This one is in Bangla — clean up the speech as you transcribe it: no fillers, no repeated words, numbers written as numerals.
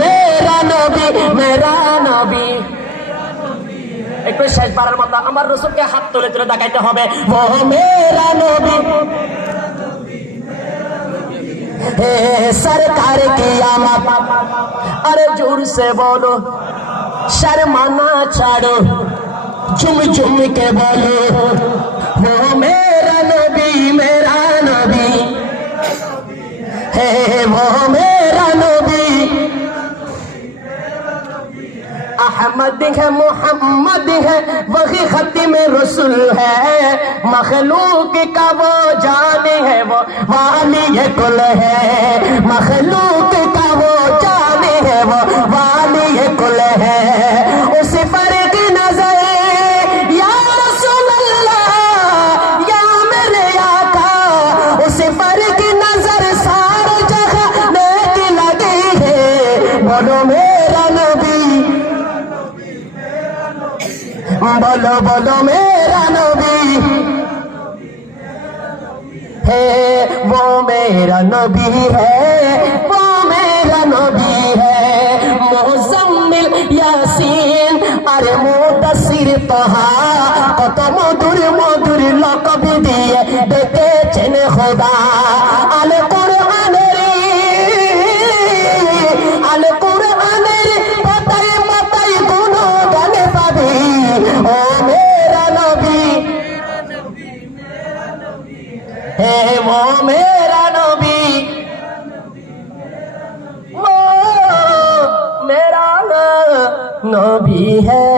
मेरा नबी मेरा नबी। একটু শেষবারের মতো আমার রাসূলকে হাত তুলে তুলে দেখাইতে হবে, वो मेरा नबी हे सरकार की आमद। अरे जोर से बोलो, शर्माना छोड़ो, झुम झुम के बोलो, वो मेरा नबी है, वो मेरा नबी। अहमद है मोहम्मद है वही खत्म रसूल है, मखलूक का वो जान है वो वाली कुल है, मखलूक का वो जान है वो वाली कुल है। उस पर की नजर या रसूल अल्लाह या मेरे आका, उस पर की नजर सारी जगह नेक लगी है। बोलो मेरा नबी, बोलो बोलो मेरा नबी है, वो मेरा नबी है, वो मेरा नबी है। मुज़म्मिल यासीन अरे मुदस्सिर तहा কত মধুর মধুর লকব দিয়ে ডেকেছেন খোদা। আল কুরআনের পাতায় মাতায় গুণগান পাবি, ও मेरा नबी है, वो मेरा नबी, वो मेरा नबी है।